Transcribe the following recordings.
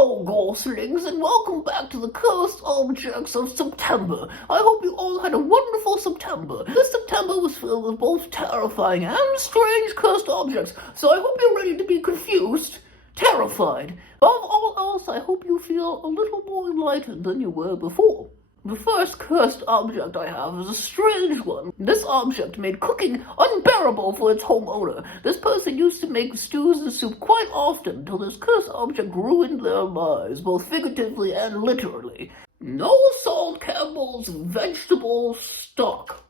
Hello, Goslings, and welcome back to the Cursed Objects of September. I hope you all had a wonderful September. This September was filled with both terrifying and strange cursed objects, so I hope you're ready to be confused, terrified. Above all else, I hope you feel a little more enlightened than you were before. The first cursed object I have is a strange one. This object made cooking unbearable for its homeowner. This person used to make stews and soup quite often until this cursed object ruined their lives, both figuratively and literally. No salt Campbell's vegetable stock.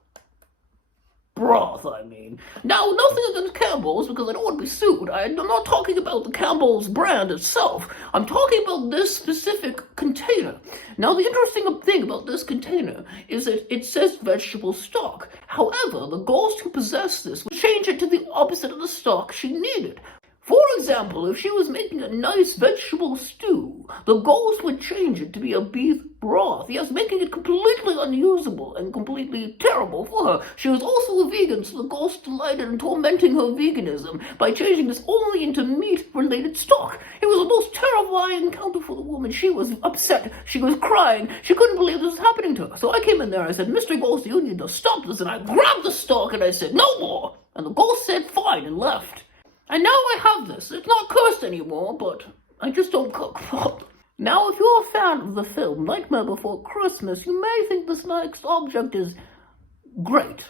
Broth, I mean. Now, nothing against Campbell's because I don't want to be sued. I'm not talking about the Campbell's brand itself. I'm talking about this specific container. Now, the interesting thing about this container is that it says vegetable stock. However, the ghost who possessed this would change it to the opposite of the stock she needed. For example, if she was making a nice vegetable stew, the ghost would change it to be a beef broth, yes, making it completely unusable and completely terrible for her. She was also a vegan, so the ghost delighted in tormenting her veganism by changing this only into meat-related stock. It was the most terrifying encounter for the woman. She was upset. She was crying. She couldn't believe this was happening to her. So I came in there and I said, Mr. Ghost, you need to stop this. And I grabbed the stock and I said, no more. And the ghost said, fine, and left. And now I have this. It's not cursed anymore, but I just don't cook. Now, if you're a fan of the film Nightmare Before Christmas, you may think this next object is great,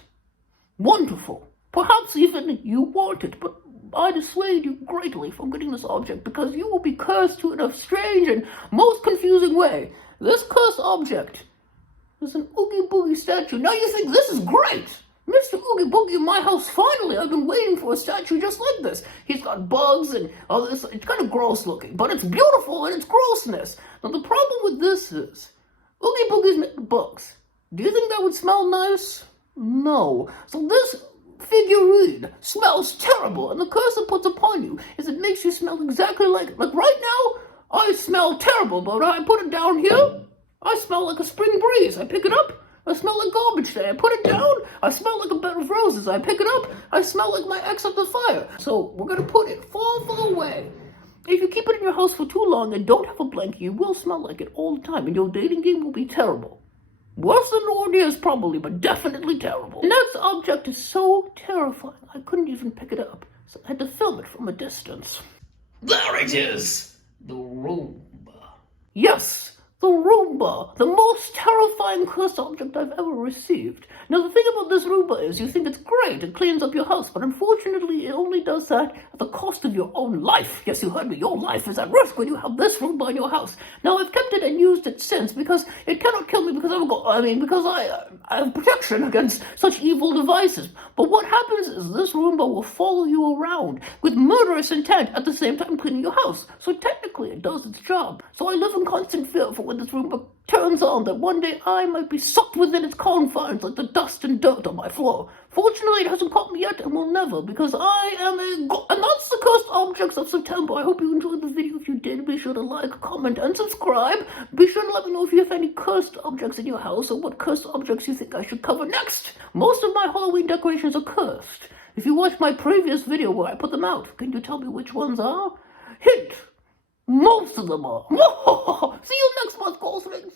wonderful, perhaps even you want it, but I dissuade you greatly from getting this object because you will be cursed to in a strange and most confusing way. This cursed object is an Oogie Boogie statue. Now you think this is great. Mr. Oogie Boogie in my house, finally! I've been waiting for a statue just like this. He's got bugs and all this. It's kind of gross looking, but it's beautiful in its grossness. Now, the problem with this is, Oogie Boogie's make bugs. Do you think that would smell nice? No. So this figurine smells terrible, and the curse it puts upon you is it makes you smell exactly like it. Like right now, I smell terrible, but I put it down here, I smell like a spring breeze. I pick it up, I smell like garbage day. I put it down, I smell like a bed of roses. I pick it up, I smell like my ex at the fire. So we're going to put it far away. If you keep it in your house for too long and don't have a blanket, you will smell like it all the time, and your dating game will be terrible. Worse than Ordeas probably, but definitely terrible. The next object is so terrifying, I couldn't even pick it up, so I had to film it from a distance. There it is! The Roomba. Yes! The Roomba, the most terrifying cursed object I've ever received. Now, the thing about this Roomba is you think it's great, it cleans up your house, but unfortunately it only does that at the cost of your own life. Yes, you heard me, your life is at risk when you have this Roomba in your house. Now, I've kept it and used it since because it cannot kill me because I have protection against such evil devices. But what happens is this Roomba will follow you around with murderous intent at the same time cleaning your house. So technically it does its job. So I live in constant fear for when this Roomba turns on that one day I might be sucked within its confines like the dust and dirt on my floor. Fortunately, it hasn't caught me yet and will never because I am and that's the cursed objects of September. I hope you enjoyed the video. If you did, be sure to like, comment, and subscribe. Be sure to let me know if you have any cursed objects in your house or what cursed objects you think I should cover next. Most of my Halloween decorations are cursed. If you watched my previous video where I put them out, can you tell me which ones are? Hint! Most of them are. See you next month, Goslings.